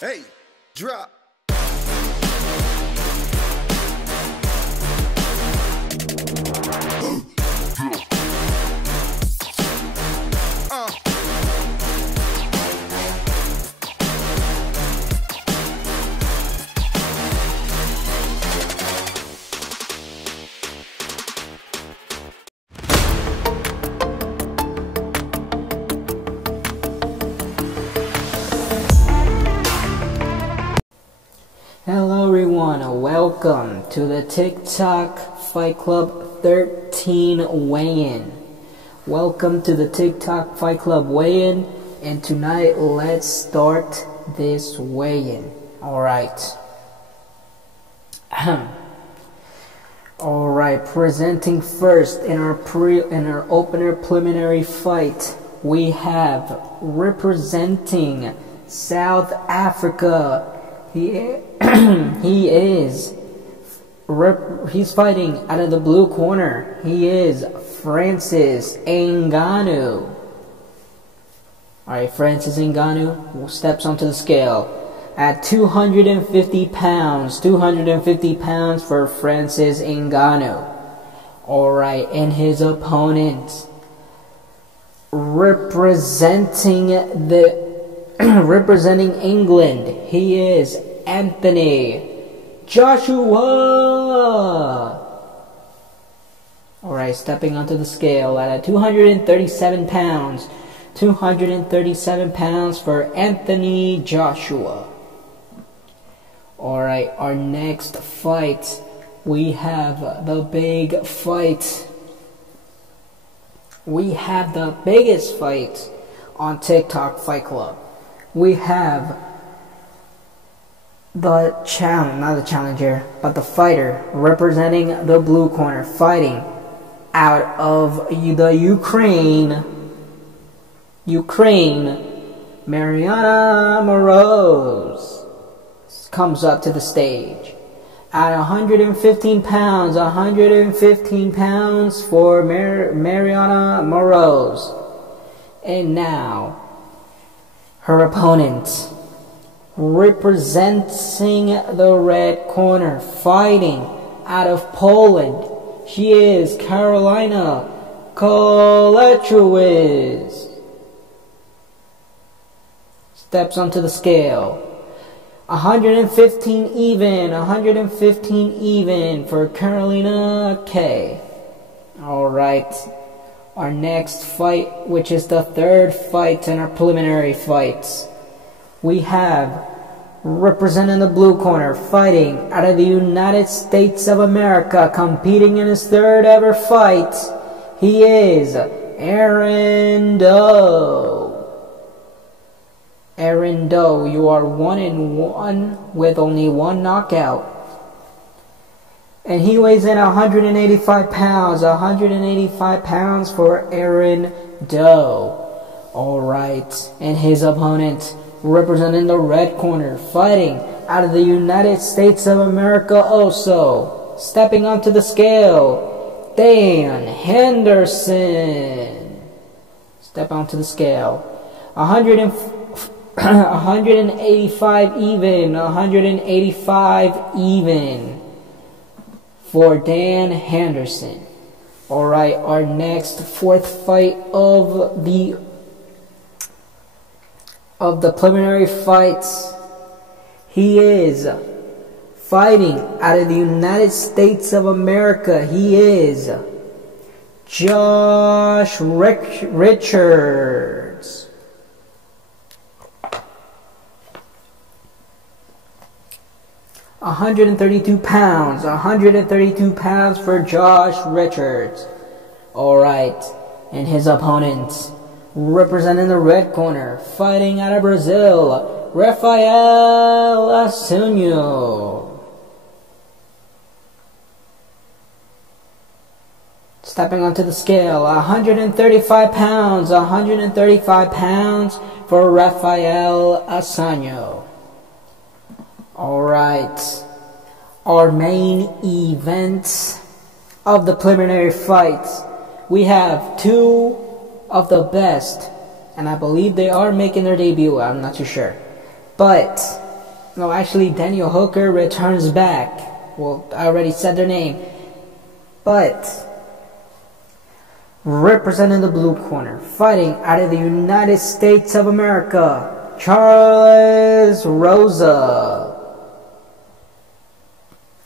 Hey, drop. Hello everyone, welcome to the TikTok Fight Club 13 weigh-in. Welcome to the TikTok Fight Club weigh-in, and tonight let's start this weigh-in. Alright. Alright, presenting first in our opener preliminary fight, we have representing South Africa. He's fighting out of the blue corner. He is Francis Ngannou. Alright, Francis Ngannou steps onto the scale at 250 pounds. 250 pounds for Francis Ngannou. Alright, and his opponent representing England, he is Anthony Joshua. Alright, stepping onto the scale at 237 pounds. 237 pounds for Anthony Joshua. Alright, our next fight, we have the big fight. We have the biggest fight on TikTok Fight Club. We have the challenger, but the fighter representing the blue corner, fighting out of the Ukraine, Mariana Moroz comes up to the stage at 115 pounds. 115 pounds for Mariana Moroz. And now, her opponent, representing the red corner, fighting out of Poland, she is Karolina Kowalkiewicz. Steps onto the scale. 115 even. 115 even for Karolina K. Alright. Our next fight, which is the third fight in our preliminary fights, we have representing the blue corner, fighting out of the United States of America, competing in his third ever fight. He is Aaron Doe. Aaron Doe, you are 1-1 with only one knockout. And he weighs in 185 pounds. 185 pounds for Aaron Doe. Alright. And his opponent, representing the red corner, fighting out of the United States of America also, stepping onto the scale, Dan Henderson. Step onto the scale. 185 even. 185 even. For Dan Henderson. Alright, our next fourth fight of the preliminary fights. He is fighting out of the United States of America. He is Josh Richards. £132 pounds. 132 pounds for Josh Richards. Alright, and his opponent, representing the red corner, fighting out of Brazil, Rafael Assunção. Stepping onto the scale, 135 pounds. 135 pounds for Rafael Assunção. Alright, our main event of the preliminary fights, we have two of the best, and I believe they are making their debut, I'm not too sure. But No, actually, Daniel Hooker returns back. Well, I already said their name. But representing the blue corner, fighting out of the United States of America, Charles Rosa.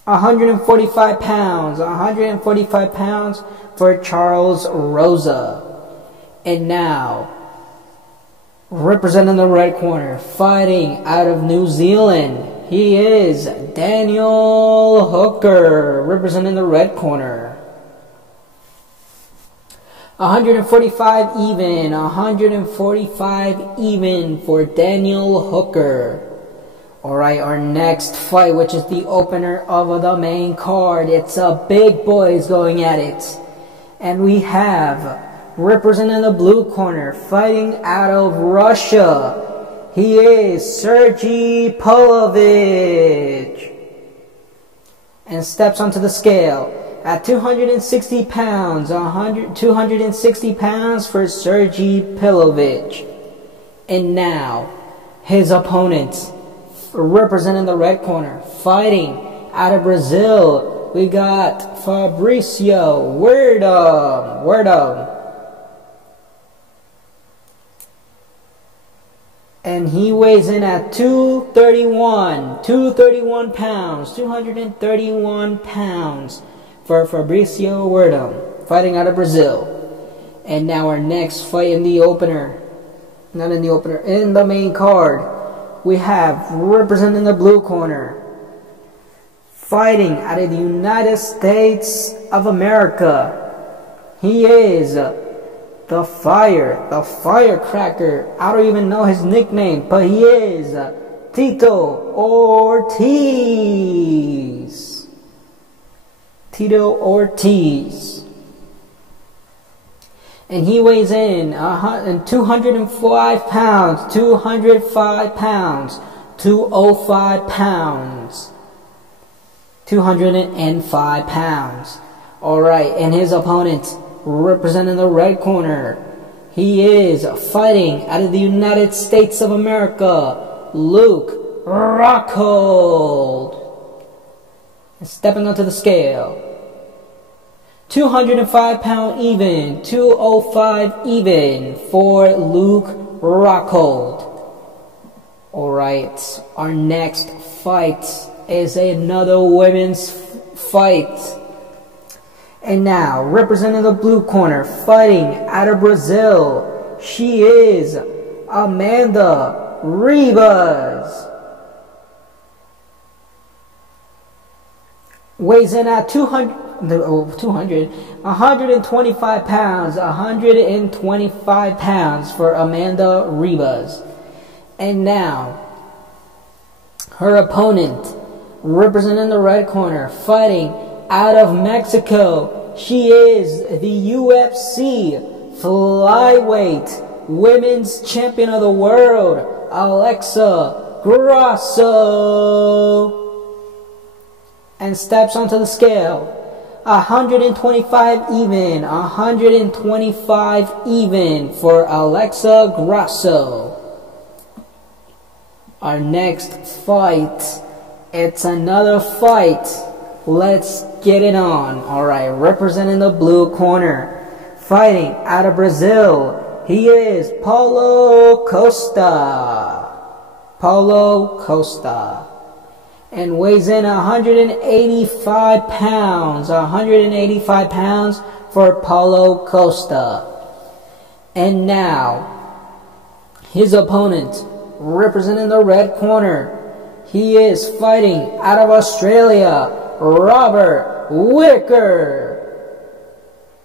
145 pounds. 145 pounds for Charles Rosa. And now, representing the red corner, fighting out of New Zealand, he is Daniel Hooker, representing the red corner. 145 even, 145 even for Daniel Hooker. Alright, our next fight, which is the opener of the main card. It's a big boys going at it. And we have, representing the blue corner, fighting out of Russia, he is Sergey Pavlovich. And steps onto the scale at 260 pounds, 260 pounds for Sergey Pavlovich. And now, his opponent, representing the red corner, fighting out of Brazil, we got Fabricio Werdum. And he weighs in at 231 pounds, 231 pounds for Fabricio Werdum, fighting out of Brazil. And now our next fight in the opener, not in the opener, in the main card, we have, representing the blue corner, fighting out of the United States of America, he is the firecracker. I don't even know his nickname, but he is Tito Ortiz. Tito Ortiz. And he weighs in 205 pounds, 205 pounds, 205 pounds, 205 pounds. Alright, and his opponent, representing the red corner, he is fighting out of the United States of America, Luke Rockhold. And stepping onto the scale, 205 pound even, 205 even for Luke Rockhold. Alright, our next fight is another women's fight. And now, representing the blue corner, fighting out of Brazil, she is Amanda Ribas. Weighs in at 125 pounds, 125 pounds for Amanda Ribas. And now, her opponent, representing the red corner, fighting out of Mexico, she is the UFC flyweight women's champion of the world, Alexa Grasso. And steps onto the scale, 125 even, 125 even for Alexa Grasso. Our next fight, it's another fight. Let's get it on. Alright, representing the blue corner, fighting out of Brazil, he is Paulo Costa. Paulo Costa. And weighs in 185 pounds. 185 pounds for Paulo Costa. And now, his opponent, representing the red corner, he is fighting out of Australia, Robert Whittaker.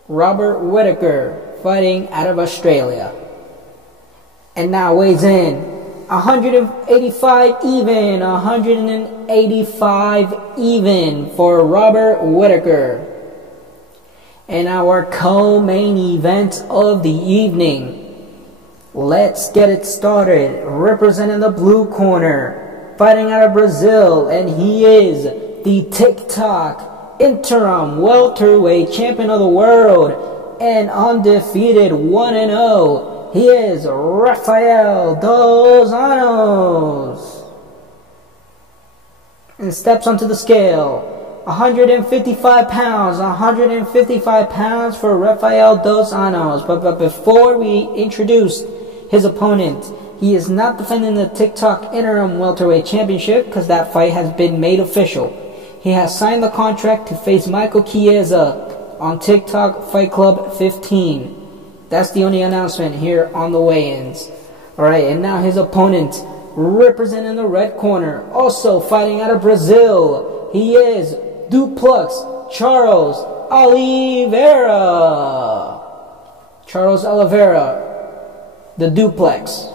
Robert Whittaker, fighting out of Australia. And now weighs in 185 even, 185 even for Robert Whittaker. And our co-main event of the evening. Let's get it started. Representing the blue corner, fighting out of Brazil, and he is the TikTok interim welterweight champion of the world and undefeated 1-0. He is Rafael dos Anjos. and steps onto the scale. 155 pounds, 155 pounds for Rafael Dos Anjos. But before we introduce his opponent, he is not defending the TikTok Interim Welterweight Championship because that fight has been made official. He has signed the contract to face Michael Chiesa on TikTok Fight Club 15. That's the only announcement here on the weigh-ins. Alright, and now his opponent, representing the red corner, also fighting out of Brazil, he is Duplex Charles Oliveira. Charles Oliveira, the Duplex.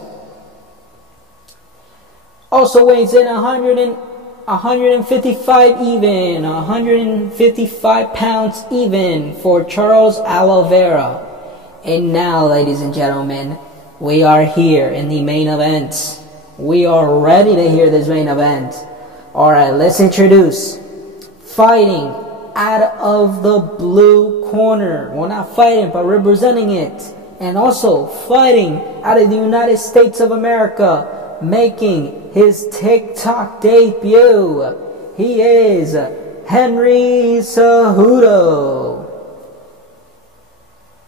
Also weighs in 155 even, 155 pounds even for Charles Oliveira. And now, ladies and gentlemen, we are here in the main event. We are ready to hear this main event. Alright, let's introduce, fighting out of the blue corner. Well, not fighting, but representing it. And also fighting out of the United States of America, making his TikTok debut. He is Henry Cejudo.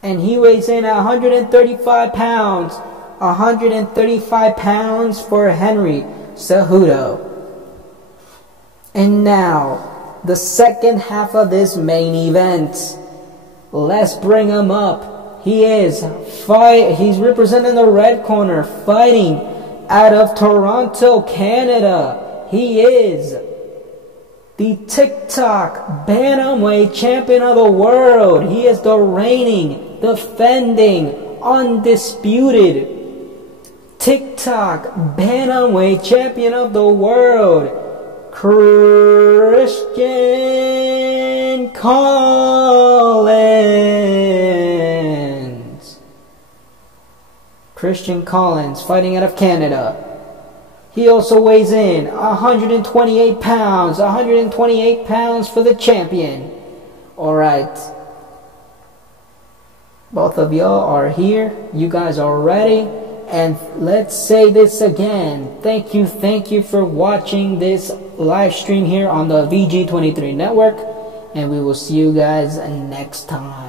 And he weighs in 135 pounds. 135 pounds for Henry Cejudo. And now, the second half of this main event. Let's bring him up. He's representing the red corner, fighting out of Toronto, Canada. He is the TikTok Bantamweight Champion of the world. He is the reigning, defending, undisputed TikTok Bantamweight Champion of the world, Christian Collins. Christian Collins fighting out of Canada. He also weighs in 128 pounds. 128 pounds for the champion. Alright. Both of y'all are here. You guys are ready. And let's say this again. Thank you for watching this live stream here on the VG23 network. And we will see you guys next time.